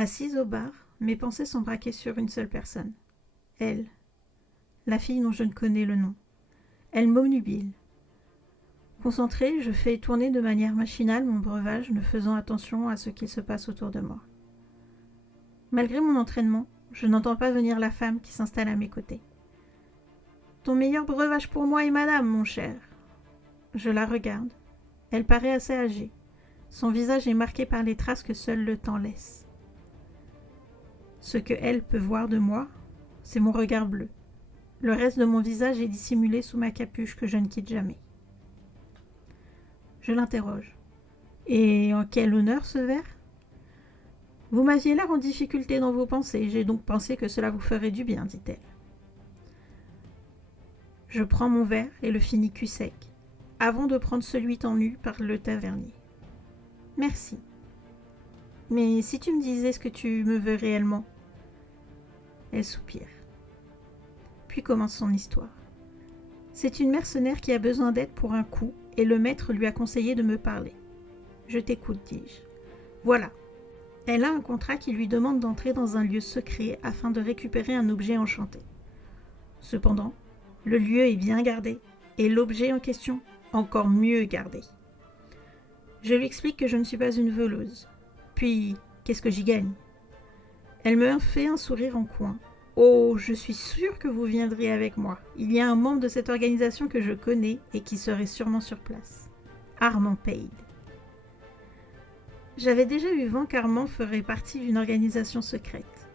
Assise au bar, mes pensées sont braquées sur une seule personne. Elle, la fille dont je ne connais le nom. Elle m'obnubile. Concentrée, je fais tourner de manière machinale mon breuvage, ne faisant attention à ce qu'il se passe autour de moi. Malgré mon entraînement, je n'entends pas venir la femme qui s'installe à mes côtés. « Ton meilleur breuvage pour moi et madame, mon cher. » Je la regarde. Elle paraît assez âgée. Son visage est marqué par les traces que seul le temps laisse. Ce que elle peut voir de moi, c'est mon regard bleu. Le reste de mon visage est dissimulé sous ma capuche que je ne quitte jamais. Je l'interroge. « Et en quel honneur ce verre ? » « Vous m'aviez l'air en difficulté dans vos pensées, j'ai donc pensé que cela vous ferait du bien, dit-elle. Je prends mon verre et le finis cul sec, avant de prendre celui tenu par le tavernier. « Merci. Mais si tu me disais ce que tu me veux réellement ?» Elle soupire. Puis commence son histoire. C'est une mercenaire qui a besoin d'aide pour un coup et le maître lui a conseillé de me parler. « Je t'écoute, dis-je. Voilà. Elle a un contrat qui lui demande d'entrer dans un lieu secret afin de récupérer un objet enchanté. Cependant, le lieu est bien gardé et l'objet en question encore mieux gardé. Je lui explique que je ne suis pas une voleuse. Puis, qu'est-ce que j'y gagne ? Elle me fait un sourire en coin. « Oh, je suis sûre que vous viendrez avec moi. Il y a un membre de cette organisation que je connais et qui serait sûrement sur place. Armand Paid. » J'avais déjà eu vent qu'Armand ferait partie d'une organisation secrète.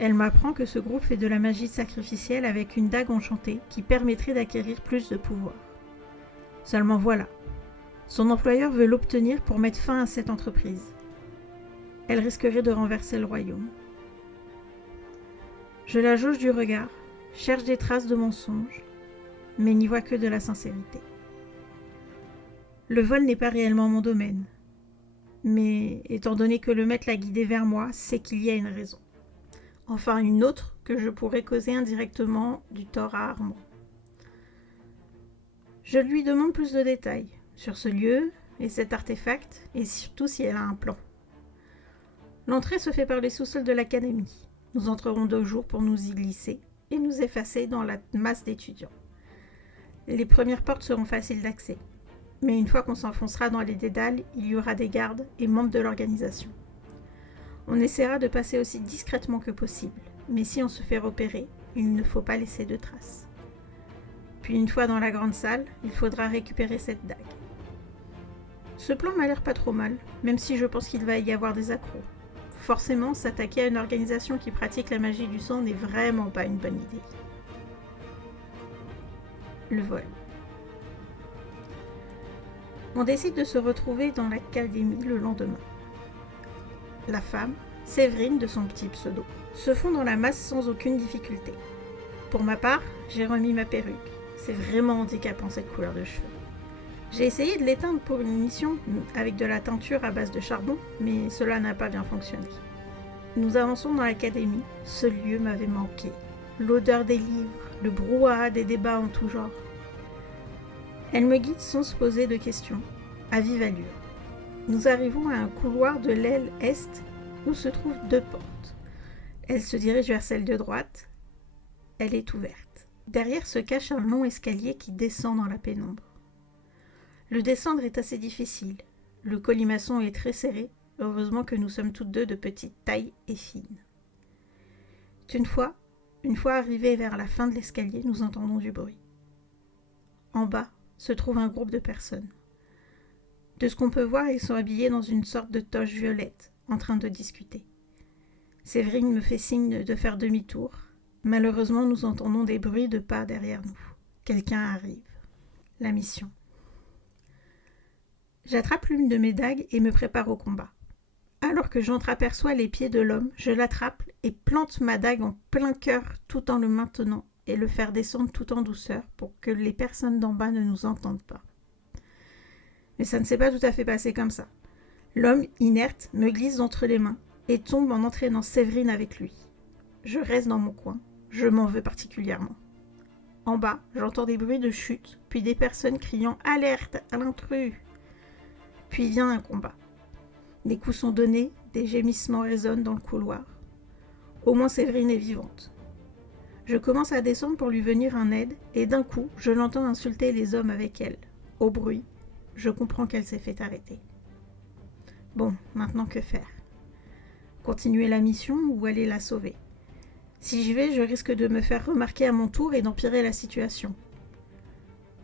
Elle m'apprend que ce groupe fait de la magie sacrificielle avec une dague enchantée qui permettrait d'acquérir plus de pouvoir. Seulement voilà, son employeur veut l'obtenir pour mettre fin à cette entreprise. Elle risquerait de renverser le royaume. Je la jauge du regard, cherche des traces de mensonges, mais n'y vois que de la sincérité. Le vol n'est pas réellement mon domaine. Mais étant donné que le maître l'a guidé vers moi, c'est qu'il y a une raison. Enfin une autre que je pourrais causer indirectement du tort à Armand. Je lui demande plus de détails sur ce lieu et cet artefact, et surtout si elle a un plan. L'entrée se fait par les sous-sols de l'académie. Nous entrerons 2 jours pour nous y glisser et nous effacer dans la masse d'étudiants. Les premières portes seront faciles d'accès. Mais une fois qu'on s'enfoncera dans les dédales, il y aura des gardes et membres de l'organisation. On essaiera de passer aussi discrètement que possible, mais si on se fait repérer, il ne faut pas laisser de traces. Puis une fois dans la grande salle, il faudra récupérer cette dague. Ce plan m'a l'air pas trop mal, même si je pense qu'il va y avoir des accros. Forcément, s'attaquer à une organisation qui pratique la magie du sang n'est vraiment pas une bonne idée. Le vol. On décide de se retrouver dans l'académie le lendemain. La femme, Séverine de son petit pseudo, se fond dans la masse sans aucune difficulté. Pour ma part, j'ai remis ma perruque. C'est vraiment handicapant cette couleur de cheveux. J'ai essayé de l'éteindre pour une mission avec de la teinture à base de charbon, mais cela n'a pas bien fonctionné. Nous avançons dans l'académie. Ce lieu m'avait manqué. L'odeur des livres, le brouhaha des débats en tout genre. Elle me guide sans se poser de questions, à vive allure. Nous arrivons à un couloir de l'aile est où se trouvent 2 portes. Elle se dirige vers celle de droite. Elle est ouverte. Derrière se cache un long escalier qui descend dans la pénombre. Le descendre est assez difficile. Le colimaçon est très serré. Heureusement que nous sommes toutes 2 de petite taille et fines. Une fois arrivés vers la fin de l'escalier, nous entendons du bruit. En bas se trouve un groupe de personnes. De ce qu'on peut voir, ils sont habillés dans une sorte de toge violette, en train de discuter. Séverine me fait signe de faire demi-tour. Malheureusement, nous entendons des bruits de pas derrière nous. Quelqu'un arrive. La mission. J'attrape l'une de mes dagues et me prépare au combat. Alors que j'entreaperçois les pieds de l'homme, je l'attrape et plante ma dague en plein cœur tout en le maintenant et le faire descendre tout en douceur pour que les personnes d'en bas ne nous entendent pas. Mais ça ne s'est pas tout à fait passé comme ça. L'homme, inerte, me glisse d'entre les mains et tombe en entraînant Séverine avec lui. Je reste dans mon coin, je m'en veux particulièrement. En bas, j'entends des bruits de chute, puis des personnes criant « Alerte à l'intrus !» Puis vient un combat. Des coups sont donnés, Des gémissements résonnent dans le couloir. Au moins Séverine est vivante. Je commence à descendre pour lui venir en aide, et d'un coup, je l'entends insulter les hommes avec elle. Au bruit, je comprends qu'elle s'est fait arrêter. Bon, maintenant que faire? Continuer la mission ou aller la sauver? Si j'y vais, je risque de me faire remarquer à mon tour et d'empirer la situation.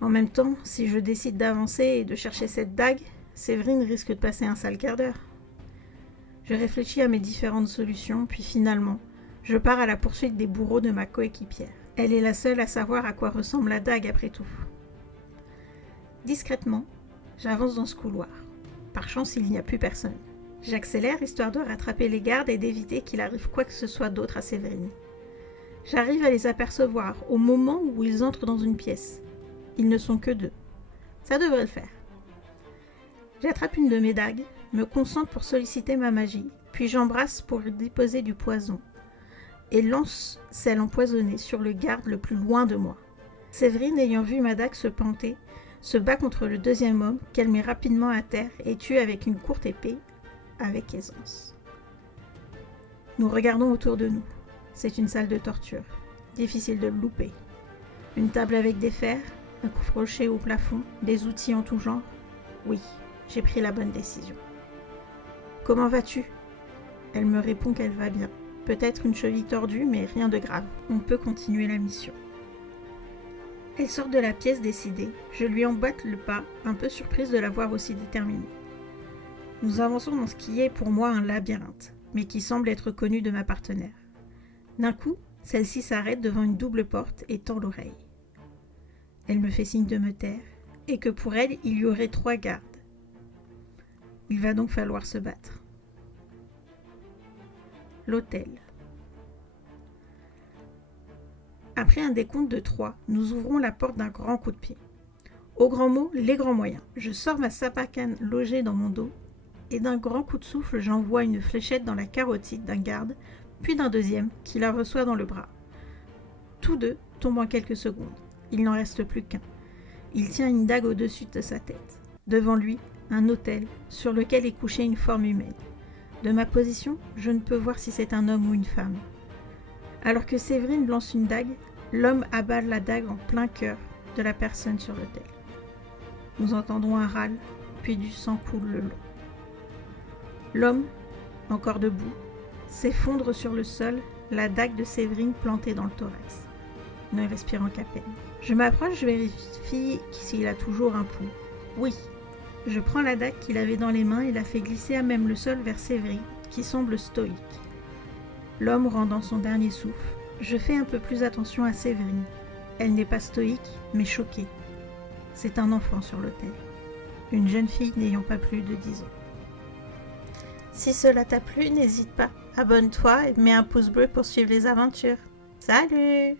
En même temps, si je décide d'avancer et de chercher cette dague, Séverine risque de passer un sale quart d'heure. Je réfléchis à mes différentes solutions, puis finalement, je pars à la poursuite des bourreaux de ma coéquipière. Elle est la seule à savoir à quoi ressemble la dague après tout. Discrètement, j'avance dans ce couloir. Par chance, il n'y a plus personne. J'accélère histoire de rattraper les gardes et d'éviter qu'il arrive quoi que ce soit d'autre à Séverine. J'arrive à les apercevoir au moment où ils entrent dans une pièce. Ils ne sont que 2. Ça devrait le faire. J'attrape une de mes dagues, me concentre pour solliciter ma magie, puis j'embrasse pour déposer du poison, et lance celle empoisonnée sur le garde le plus loin de moi. Séverine, ayant vu ma dague se planter, se bat contre le deuxième homme, qu'elle met rapidement à terre et tue avec une courte épée, avec aisance. Nous regardons autour de nous. C'est une salle de torture. Difficile de le louper. Une table avec des fers, un couvre-chef au plafond, des outils en tout genre. Oui, j'ai pris la bonne décision. Comment vas-tu? Elle me répond qu'elle va bien. Peut-être une cheville tordue, mais rien de grave. On peut continuer la mission. Elle sort de la pièce décidée. Je lui emboîte le pas, un peu surprise de la voir aussi déterminée. Nous avançons dans ce qui est pour moi un labyrinthe, mais qui semble être connu de ma partenaire. D'un coup, celle-ci s'arrête devant une double porte et tend l'oreille. Elle me fait signe de me taire, et que pour elle, il y aurait 3 gardes. Il va donc falloir se battre. L'hôtel. Après un décompte de 3, nous ouvrons la porte d'un grand coup de pied. Au grand mot, les grands moyens. Je sors ma sapacane logée dans mon dos, et d'un grand coup de souffle, j'envoie une fléchette dans la carotide d'un garde, puis d'un deuxième, qui la reçoit dans le bras. Tous 2 tombent en quelques secondes. Il n'en reste plus qu'un. Il tient une dague au-dessus de sa tête. Devant lui, un autel, sur lequel est couchée une forme humaine. De ma position, je ne peux voir si c'est un homme ou une femme. Alors que Séverine lance une dague, l'homme abat la dague en plein cœur de la personne sur l'autel. Nous entendons un râle, puis du sang coule le long. L'homme, encore debout, s'effondre sur le sol, la dague de Séverine plantée dans le thorax, ne respirant qu'à peine. Je m'approche, je vérifie s'il a toujours un pouls. Oui. Je prends la dague qu'il avait dans les mains et la fais glisser à même le sol vers Séverine, qui semble stoïque. L'homme rendant son dernier souffle, je fais un peu plus attention à Séverine. Elle n'est pas stoïque, mais choquée. C'est un enfant sur l'autel. Une jeune fille n'ayant pas plus de 10 ans. Si cela t'a plu, n'hésite pas. Abonne-toi et mets un pouce bleu pour suivre les aventures. Salut!